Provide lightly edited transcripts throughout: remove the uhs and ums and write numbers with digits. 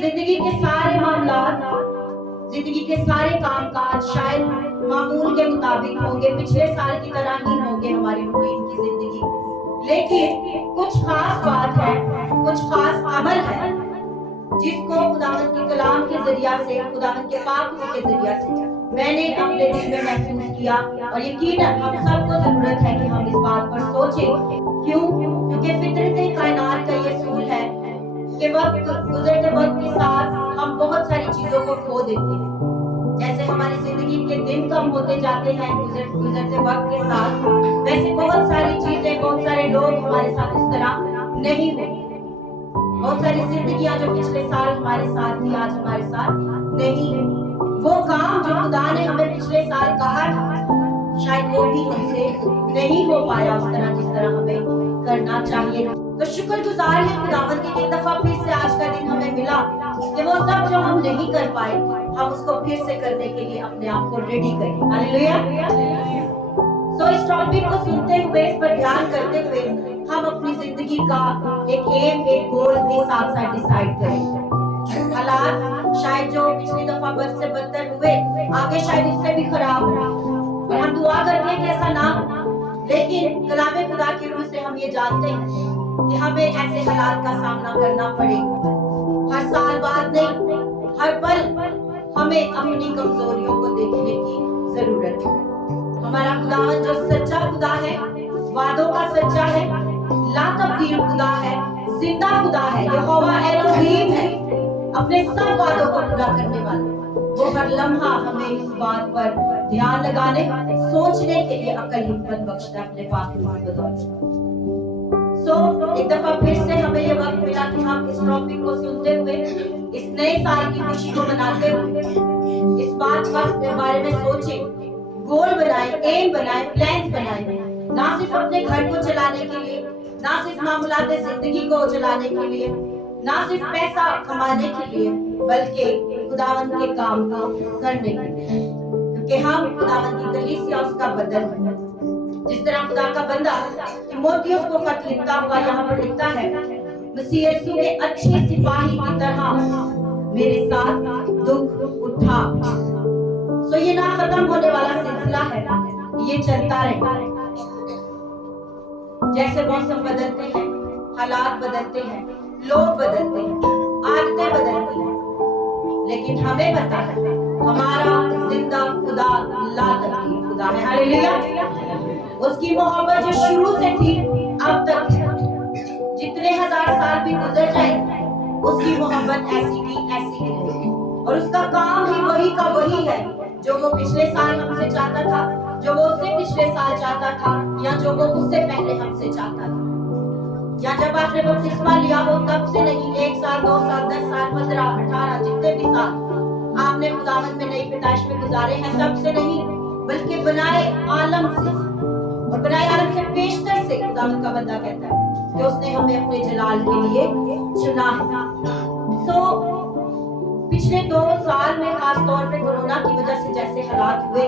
जिंदगी के सारे मामलात, जिंदगी के सारे कामकाज शायद मामूल के मुताबिक होंगे, पिछले साल की तरह ही होंगे हमारी रूटीन की जिंदगी, लेकिन कुछ खास बात है, कुछ खास अमल है जिसको खुदावंद के कलाम के जरिया से, खुदावंद के पाक रूह के जरिया से मैंने अपने दिल में महसूस किया, और यकीनन हम सबको जरूरत है कि हम इस बात पर सोचें। क्यों? क्योंकि फितरत कायनात का ये असूल है कि वक्त गुजरते वक्त के साथ हम बहुत सारी चीजों को खो देते हैं। जैसे हमारी जिंदगी के दिन कम होते जाते हैं गुजरते वक्त के साथ, वैसे बहुत सारी चीजें, बहुत सारे लोग हमारे साथ इस तरह नहीं होते। बहुत सारी जिंदगियां जो पिछले साल हमारे साथ थी, आज हमारे साथ नहीं है। वो काम जो खुदा ने हमें पिछले साल कहा था, शायद वो भी हमसे नहीं हो पाया उस तरह जिस तरह हमें करना चाहिए। तो शुक्रगुजार है खुदावंद की एक दफा फिर से आज का दिन हमें मिला कि वो सब जो हम नहीं कर पाए, हम उसको फिर से करने के लिए अपने आप को रेडी करें। हालेलुया। तो इस टॉपिक को सुनते हुए, इस पर ध्यान करते हुए हम अपनी जिंदगी का एक एम, एक गोल भी साथ साथ डिसाइड करें। हालात शायद जो पिछली दफा बद से बदतर हुए, आगे शायद उससे भी खराब हो, और हम दुआ करते हैं कि ऐसा ना हो, लेकिन कलामे खुदा की रूह से हम ये जानते हैं कि हमें ऐसे हालात का सामना करना पड़ेगा। हर साल बाद नहीं, हर पल हमें अपनी कमजोरियों को देखने की जरूरत है। हमारा खुदावन जो सच्चा खुदा है, वादों का सच्चा है, लातब्दील खुदा है, जिंदा खुदा है, यहोवा एलोहीम है, अपने सब वादों को पूरा करने वाला। वो हर लम्हा हमें इस बात पर ध्यान लगाने, सोचने के लिए अकल हिम्मत बख्शता अपने पाक रूह बदौलत। एक दफा फिर से हमें ये वक्त मिला कि हम इस टॉपिक को सुनते हुए, इस नए साल की खुशी को मनाते हुए, इस बात के बारे में सोचें, गोल बनाएं, एम बनाएं, प्लान बनाएं, ना सिर्फ अपने घर को चलाने के लिए, ना सिर्फ मामलाते जिंदगी को चलाने के लिए, ना सिर्फ पैसा कमाने के लिए, बल्कि खुदावंद के काम को करने के लिए, क्योंकि हम खुदावंद की कलीसिया उसका बदन है। जिस तरह खुदा का बंदा तीमुथियुस को खत लिखता हुआ यहाँ पर लिखता है, मसीह यीशु के अच्छे सिपाही की तरह मेरे साथ दुख उठा। ये ना खत्म होने वाला सिलसिला है, ये चलता रहेगा। जैसे मौसम बदलते हैं, हालात बदलते हैं, लोग बदलते हैं, आदतें बदलती हैं, लेकिन हमें पता है हमारा जिंदा खुदा लातब्दील खुदा है। हालेलुया। उसकी मोहब्बत जो शुरू से थी अब तक है, जितने हजार साल भी गुजर जाए उसकी मोहब्बत ऐसी की ऐसी ही रहेगी, और उसका काम ही वही का वही है जो वो पिछले साल हमसे चाहता था, जो वो उससे पिछले साल चाहता था, या जो वो उससे पहले हमसे चाहता था। या जब आपने बपतिस्मा लिया हो तब से नहीं, 1 साल 2 साल 10 साल 15 18 जितने भी साल आपने खुदावंद में नई पैदाइश में गुजारे हैं, तब से नहीं, बल्कि बनाए आलम से, और बनाए आलम से पेशतर से खुदावंद का बंदा कहता है कि उसने हमें अपने जलाल के लिए चुना है। पिछले 2 साल में खास तौर पे कोरोना की वजह से जैसे हालात हुए,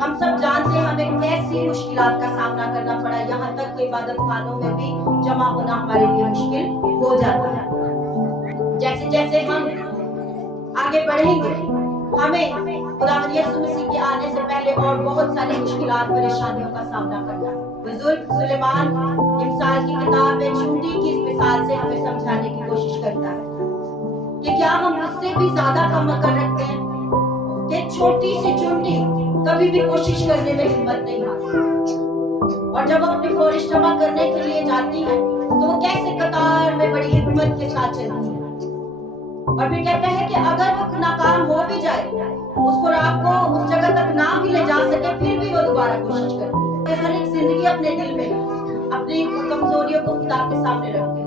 हम सब जानते हैं हमें कैसी मुश्किलात का सामना करना पड़ा, यहाँ तक कि इबादत खानों में भी जमा होना हमारे लिए मुश्किल हो जाता है। जैसे जैसे हम आगे बढ़ेंगे, हमें खुदावंद यीशु मसीह के आने से पहले और बहुत सारी मुश्किलात, परेशानियों का सामना करना है। बुजुर्ग सुलेमान इमसाल की किताब में चूंटी की इस मिसाल से हमें समझाने की कोशिश करता है कि क्या हम उससे भी ज्यादा कम अकल रखते हैं कि छोटी सी चूंटी कभी भी कोशिश करने में हिम्मत नहीं हारती, और जब अपनी कोशिश जमा करने के लिए जाती है तो वो कैसे कतार में बड़ी हिम्मत के साथ चलती है, और फिर कहता है कि अगर वो नाकाम हो भी जाए, उसको रात को उस जगह तक ना भी ले जा सके, फिर भी वो दोबारा कोशिश करती है। हर एक जिंदगी अपने दिल में अपनी कमजोरियों को खुदा के सामने रखती है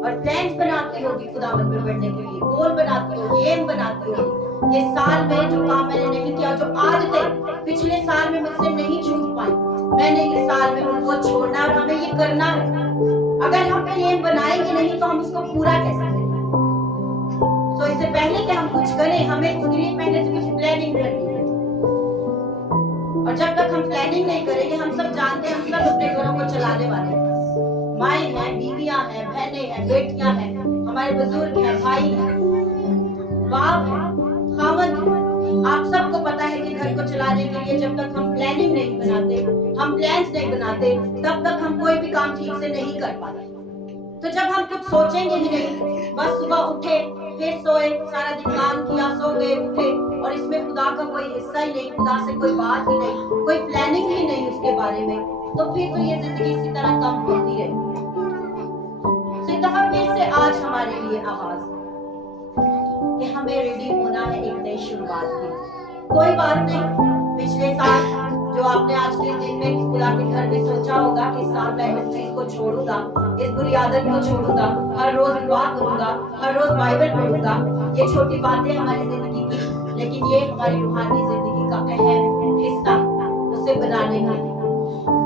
और प्लान्स बनाती होगी खुदावंद में बढ़ने के लिए, गोल बनाती होगी, एम बनाती होगी। ये साल में जो काम मैंने नहीं किया, जो आदतें पिछले साल में मुझसे नहीं छूट पाई, मैंने इस साल में उनको छोड़ना, और हमें ये करना है। अगर हम एम बनाएंगे नहीं तो हम उसको पूरा कैसे करेंगे? तो इससे पहले कि हम कुछ करें, हमें उसके लिए पहले से कुछ प्लानिंग करनी है, और जब तक हम प्लानिंग नहीं करेंगे, हम सब जानते हैं हम सब अपने घरों को चलाने वाले हैं, माएँ हैं, बीवियां हैं, बहनें हैं, बेटियां हैं, हमारे बुजुर्ग हैं, भाई हैं, बाप है, खामद है। आप सबको पता है कि घर को चलाने के लिए जब तक हम प्लानिंग नहीं बनाते, हम प्लान्स नहीं बनाते, तब तक हम कोई भी काम ठीक से नहीं कर पाते। तो जब हम कुछ सोचेंगे ही नहीं, बस सुबह उठे फिर सोए, सारा दिन काम किया, सो गए, उठे, और इसमें खुदा का कोई हिस्सा ही नहीं, खुदा से कोई बात ही नहीं, कोई प्लानिंग ही नहीं उसके बारे में, तो फिर तो ये जिंदगी इसी तरह कम होती रहेगी। फिर से आज हमारे लिए आवाज कि हमें रेडी होना है एक नई शुरुआत की। कोई बात नहीं, पिछले साल जो आपने आज के दिन में खुदा के घर में सोचा होगा कि इस साल मैं इस चीज को छोड़ूंगा, इस बुरी आदत को छोड़ूंगा, हर रोज दुआ करूंगा, हर रोज बाइबल पढ़ूंगा, ये छोटी बातें हमारी जिंदगी की, लेकिन ये हमारी रूहानी जिंदगी का अहम हिस्सा उसे बनाने का।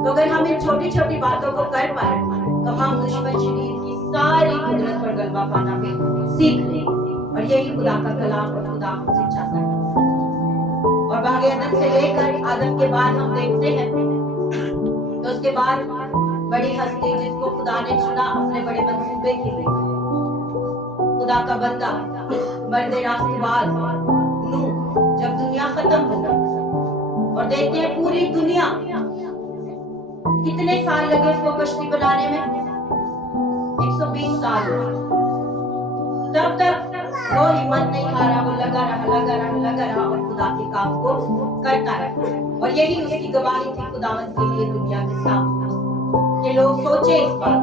तो अगर हम इन छोटी छोटी बातों को कर पाए तो हम दुश्मन शरीर की सारी कुदरत पर गलबा पाना भी सीख लें, और यही खुदा का कलाम और खुदा हमसे चाहता है। और बागे अदम से लेकर आदम के बाद हम देखते हैं तो उसके बाद बड़ी हस्ती जिसको खुदा ने चुना अपने बड़े मंसूबे के लिए, खुदा का बंदा मर्द रास्तबाज नूह, जब दुनिया खत्म हो गई और देखते हैं पूरी दुनिया, कितने साल लगे उसको कश्ती बनाने में, 120 साल। तब तक वो हिम्मत नहीं हारा, वो लगा रहा और खुदा के काम को करता रहा। और यही उसकी गवाही थी खुदावंद के लिए दुनिया के सामने, कि लोग सोचे इस बात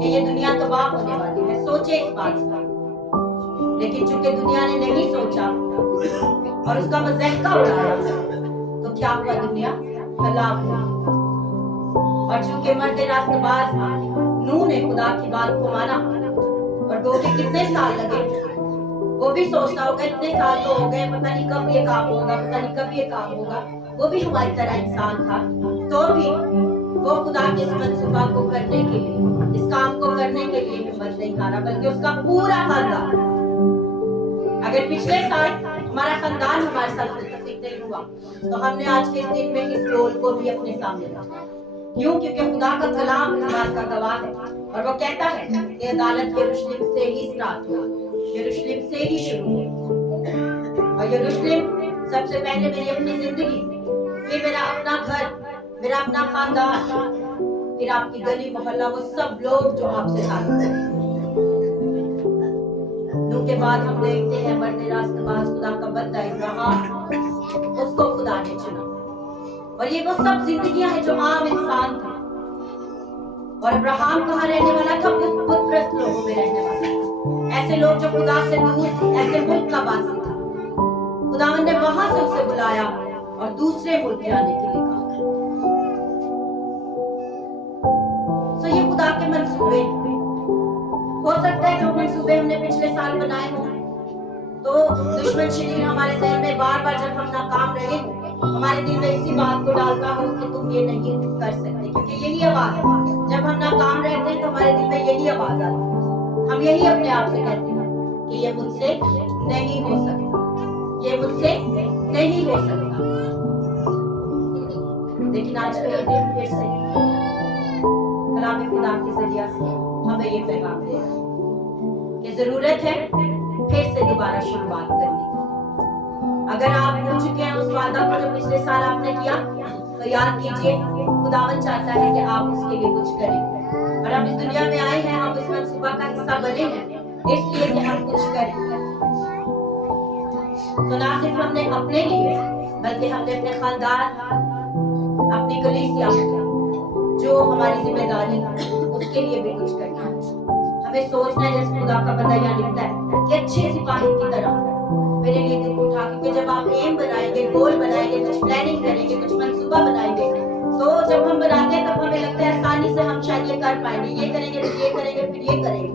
कि ये दुनिया तबाह होने वाली है, सोचे इस बात का। लेकिन चूंकि दुनिया ने नहीं सोचा और उसका मज़ाक उड़ाया, तो क्या हुआ, दुनिया हलाक हुई। और चूंकि मर्द रास्तबाज नूह ने खुदा की बात को माना, और वो भी कितने साल लगे, वो भी सोचता होगा इतने साल तो हो गए, पता नहीं कब ये काम होगा, पता नहीं कब ये काम होगा। वो भी हमारी तरह इंसान था, तो भी वो खुदा के इस मंसूबा को करने के लिए, इस काम को करने के लिए हिम्मत नहीं हारा, बल्कि उसका पूरा खानदान। अगर पिछले साल हमारा खानदान हमारे साथ मुत्तफिक नहीं हुआ, तो हमने आज के दिन में इस रोल को भी अपने सामने रखा। क्यों? क्योंकि खुदा का कलाम इस बात का गवाह है, और वो कहता है कि अदालत यरूशलेम से ही स्टार्ट हुई, यरूशलेम से ही शुरू हुई। और यरूशलेम सबसे पहले मेरी अपनी जिंदगी, फिर मेरा अपना घर, मेरा अपना खानदान, फिर आपकी गली मोहल्ला, वो सब लोग जो आपसे साथ हैं। नूह के बाद हम देखते हैं मर्द रास्तबाज खुदा का बंदा इब्राहिम, उसको खुदा ने चुना। और ये वो सब जिंदगियां हैं जो आम इंसान था। और इब्राहिम कहाँ रहने वाला था? बुतप्रस्त लोगों में रहने वाला था, ऐसे लोग जो खुदा से दूर थे, ऐसे मुल्क का वासी था। खुदावंद ने वहां से उसे बुलाया और दूसरे मुल्क जाने के लिए कहा। तो ये खुदा के मंसूबे, हो सकता है जो मंसूबे हमने पिछले साल बनाए हों, तो दुश्मन शरीर हमारे ज़हन में बार बार जब हम नाकाम रहे हो, हमारे दिल में इसी बात को डालता हो कि तुम ये नहीं कर सकते, क्योंकि यही आवाज है। जब हम नाकाम रहते हैं तो हमारे दिल में यही आवाज आती है, हम यही अपने आप से कहते हैं कि ये मुझसे नहीं हो सकता, ये मुझसे नहीं हो सकता। लेकिन आज का दिन फिर से कलाम खुदा के जरिए हमें ये पैगाम दे रहा है कि जरूरत है फिर से दोबारा शुरुआत करने की। अगर आप भूल चुके हैं उस वादा को जो पिछले साल आपने किया, तो याद कीजिए, खुदावन चाहता है कि आप उसके लिए कुछ करें। और हम इस दुनिया में आए हैं, हम इस मंसूबा का हिस्सा बने हैं, इसलिए कि हम कुछ करें। तो ना सिर्फ हमने अपने लिए, बल्कि हमने अपने खानदान, अपनी कलीसिया, जो हमारी जिम्मेदारी है, उसके लिए भी कुछ करना है। हमें सोचना है, जैसे खुदा का बंदा यहाँ लिखता है कि अच्छे सिपाही की तरह मेरे लिए दिल उठा, क्योंकि जब आप एम बनाएंगे, गोल बनाएंगे, कुछ प्लानिंग करेंगे, कुछ मंसूबा बनाएंगे, तो जब हम बनाते हैं तब हमें लगता है आसानी से हम शायद ये कर पाएंगे, ये करेंगे, फिर ये करेंगे, फिर ये करेंगे।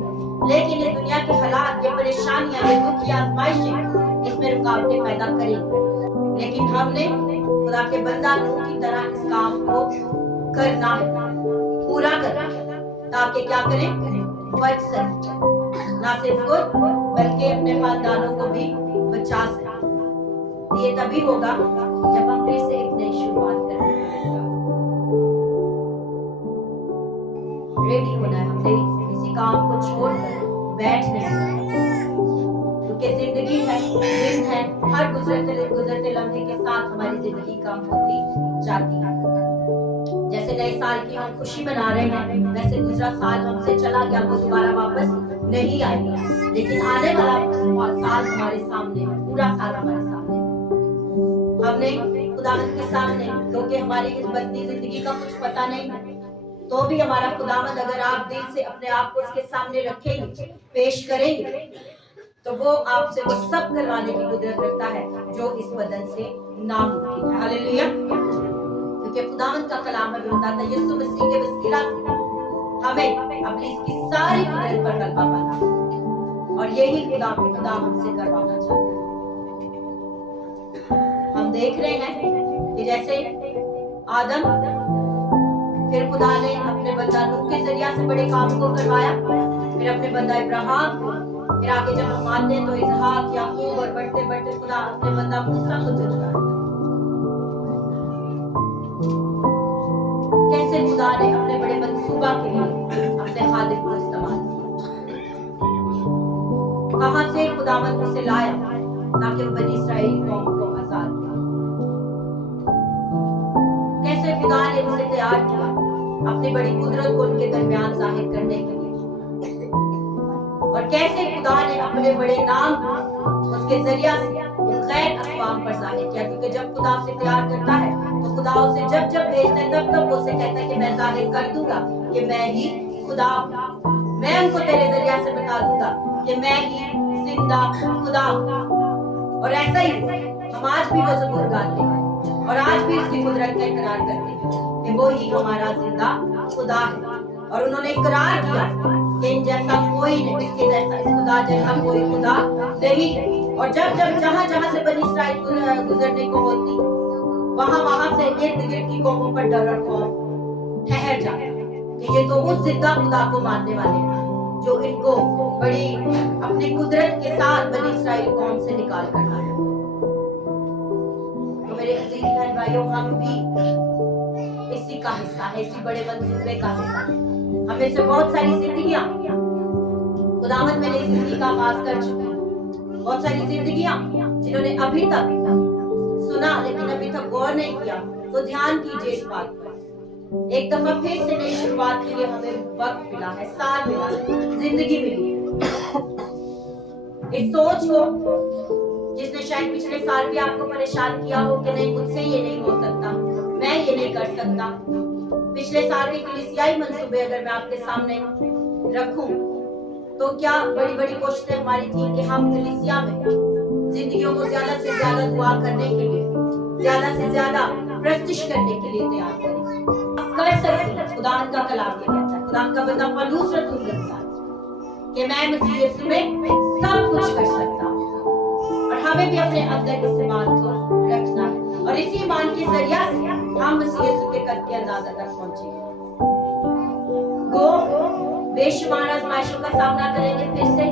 लेकिन ये दुनिया के हालात, ये परेशानियां, ये दुख, ये आजमाइशें इसमें रुकावटें पैदा करेंगे। लेकिन हमने खुदा के बंदा नूह की तरह इस काम को करना है, पूरा करना है, ताकि क्या करें? बच सके, ना सिर्फ खुद बल्कि अपने खानदानों को भी बचा सके। ये तभी होगा जब हम फिर से एक नई शुरुआत करेंगे। रेडी होना है, हमने किसी काम को छोड़कर बैठ नहीं, उनके जिंदगी है, दिन है, हर गुजरते लम्हे के साथ हमारी जिंदगी कम होती जाती है। जैसे नए साल की हम खुशी मना रहे हैं, वैसे दूसरा साल हमसे चला गया, वो दोबारा वापस नहीं आएगा। लेकिन आने वाला साल हमारे सामने है, पूरा साल हमारे सामने है। हमने खुदावंद के सामने, क्योंकि हमारी इस बदली जिंदगी का कुछ पता नहीं है, तो भी हमारा खुदावंद अगर आप दिल से अपने आप को उसके सामने रखेंगे, पेश करेंगे, तो वो आपसे वो सब करवाने की कुदरत रखता है जो इस बदन से नामुमकिन है। हालेलुया। क्योंकि खुदावंद का कलाम हमें बताता है यीशु मसीह के वसीला से हमें अपनी इसकी सारी कुदरत पर गलबा पाना, और यही खुदा हमसे करवाना चाहता है। हम देख रहे हैं कि जैसे आदम, फिर खुदा ने अपने बंदा नूह के जरिया से बड़े काम को करवाया, फिर अपने बंदा इब्राहिम को, फिर आगे जब हम आते हैं तो इसहाक, याकूब, और बढ़ते बढ़ते खुदा अपने बंदा मूसा को चुनता है। कैसे खुदा ने अपने बड़े मंसूबा के लिए अपने खादिम को इस्तेमाल किया, कहां से खुदावंद उसे लाया ताकि वो बनी इस्राएल कौम को आजाद करे। कैसे खुदा ने उसे तैयार किया अपनी बड़ी कुदरत को उनके दरमियान जाहिर करने के लिए, और कैसे खुदा ने अपने बड़े नाम उसके जरिया से गैर अक़वाम पर जाहिर किया। क्योंकि जब खुदा उसे तैयार करता है तो खुदा उसे जब जब भेजता है तब तब उसे कहता है कि मैं जाहिर कर दूंगा कि मैं ही खुदा हूं। मैं उनको तेरे जरिया से बता दूंगा कि मैं ही जिंदा खुदा हूं। और ऐसा ही हम आज भी वो ज़बूर गाते हैं और आज भी उसकी कुदरत का इकरार करते हैं कि वो ही हमारा जिंदा खुदा है। और उन्होंने इकरार किया कि इन जैसा कोई नहीं, इसके जैसा, इस खुदा जैसा कोई खुदा नहीं है। और जब जब जहां जहां से बनी इस्राएल गुजरने को होती, वहां वहां से इर्द गिर्द की कौमों पर डर और खौफ ठहर जाता कि ये तो उस जिंदा खुदा को मानने वाले हैं जो इनको बड़ी अपनी कुदरत के साथ बनी इस्राएल कौम से निकाल कर लाया। तो मेरे अजीज बहन भाइयों, हम भी इसी का हिस्सा है, इसी बड़े मंसूबे का हिस्सा है। हमें से बहुत सारी जिंदगियां खुदावंद मैंने जिंदगी का आगाज कर चुकी है। बहुत सारी जिंदगियां जिन्होंने अभी तक सुना लेकिन अभी तक गौर नहीं किया, तो ध्यान कीजिए इस बात पर। एक दफा फिर से नई शुरुआत के लिए हमें वक्त मिला है, साल मिला है, जिंदगी मिली है। इस सोच को जिसने शायद पिछले साल भी आपको परेशान किया हो कि नहीं, मुझसे ये नहीं हो सकता, मैं ये नहीं कर सकता। पिछले साल के कलीसियाई मंसूबे अगर मैं आपके सामने रखूं, तो क्या बड़ी बड़ी कोशिशें हमारी थी कि हम कलीसिया में जिंदगियों को ज्यादा से ज्यादा दुआ करने के लिए, ज्यादा से ज्यादा प्रस्तिश करने के लिए तैयार करें। कर सकते हैं, खुदा का कलाम ये कहता है, खुदा का बंदा पौलुस रसूल कहता है कि मैं मसीह यीशु में सब कुछ कर सकता हूँ। और हमें भी अपने अंदर इस ईमान को रखना है, और इसी ईमान के जरिया से हम मसीह यीशु के कद के अंदाजा तक पहुंचेंगे। गो बेशुमार आजमाइशों का सामना करेंगे, फिर से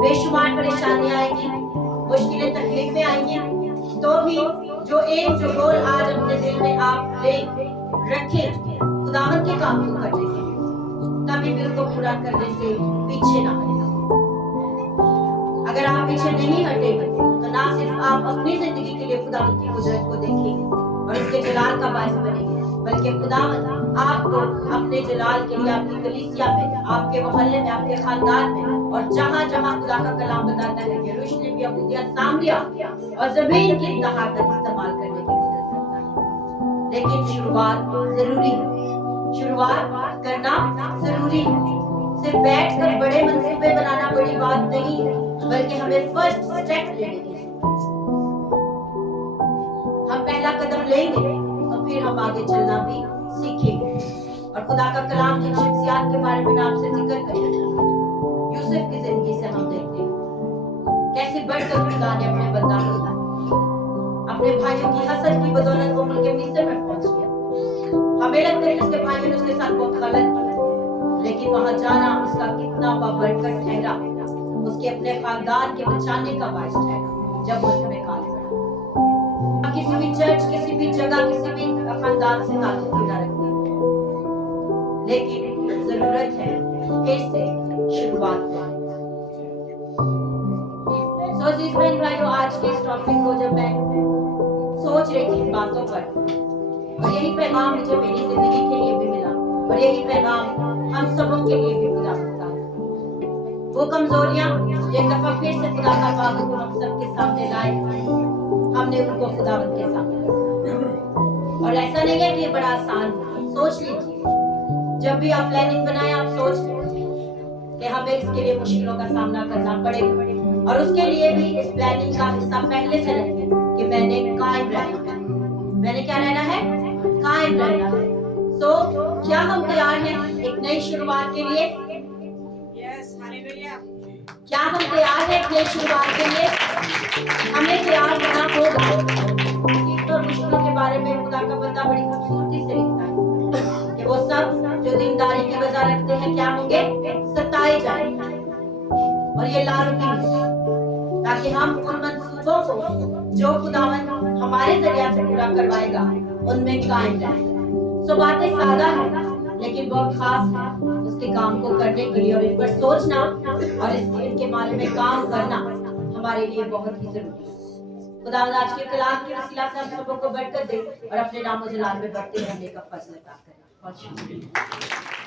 बेशुमार परेशानियां आएंगी, मुश्किलें तकलीफें आएंगी, तो भी जो एम जो गोल आज अपने दिल में आप ले रखे खुदावंद के काम को करने के लिए, कभी भी उसको पूरा करने से पीछे ना हटें। अगर आप पीछे नहीं हटेंगे तो ना सिर्फ आप अपनी जिंदगी के लिए खुदावंद की कुदरत को देखेंगे और उसके जलाल का बायस बनेंगे, बल्कि खुदावंद आपको अपने जलाल के लिए आपकी कलीसिया में, आपके मोहल्ले में, आपके खानदान में, और जहां जहां खुदा का कलाम बताता है यरूशलेम, यहूदिया, सामरिया और ज़मीन की इंतहा तक इस्तेमाल करने की कुदरत रखता है। लेकिन शुरुआत जरूरी है, शुरुआत करना जरूरी है। सिर्फ बैठकर बड़े मंसूबे बनाना बड़ी बात नहीं है, बल्कि हमें फर्स्ट स्टेप लेने की, हम पहला कदम लेंगे तो फिर हम आगे चलना भी सीखेंगे। और खुदा का कलाम जिन शख्सियत के बारे में आपसे जिक्र करें, यूसुफ की जिंदगी से हम देखते हैं कैसे बढ़कर खुदा ने अपने बंदा को अपने भाइयों की हसद की बदौलत वो मुल्क मिस्र में पहुंच गया। हमें लगता है कि उसके भाइयों ने उसके साथ बहुत गलत किया, लेकिन वहां जाना उसका कितना बढ़कर ठहरा, उसके अपने खानदान के बचाने का बायस ठहरा। जब वो उसमें काले पड़ा, किसी भी चर्च, किसी भी जगह, किसी भी खानदान से ताल्लुक न रखते, लेकिन जरूरत है फिर से शुरुआत करने। टॉपिक को जब मैं सोच रही थी इन बातों पर, और यही पैगाम मुझे मेरी जिंदगी के लिए भी मिला, और यही पैगाम हम सबों के लिए भी खुदा का वो कमजोरियां एक दफा फिर से खुदा का पाक को हम सबके सामने लाए, हमने उनको खुदावंद के सामने रखा। और ऐसा नहीं है कि ये बड़ा आसान है। सोच लीजिए, जब भी आप प्लानिंग बनाए आप सोच लीजिए कि हमें इसके लिए मुश्किलों का सामना करना पड़ेगा, और उसके लिए भी इस प्लानिंग का हिस्सा पहले से रखें कि मैंने कायम रहना है। मैंने क्या रहना है? कायम रहना है। तो क्या हम तैयार हैं एक नई शुरुआत के लिए? क्या हम तैयार हैं एक नई शुरुआत के लिए? हमें तैयार होना होगा। और मुश्किलों के बारे में खुदा का बंदा बड़ी खूबसूरती से लिखता है कि वो सब जो दीनदारी की वजह रखते हैं क्या होंगे? सताए जाएंगे। और ये लाज़मी है ताकि हम उन मंसूबों को जो खुदावंद हमारे जरिया से पूरा करवाएगा उनमें कायम रह सकें। सो बातें सादा है लेकिन बहुत खास है उसके काम को करने के लिए, और इन पर सोचना और इनके बारे में काम करना हमारे लिए बहुत ही जरूरी है। खुदावंद आज के कलाम के वसीला से हम सबों को बरकत दे और अपने नाम और जलाल में बढ़ते रहने का फजल अता करे। बहुत शुक्रिया।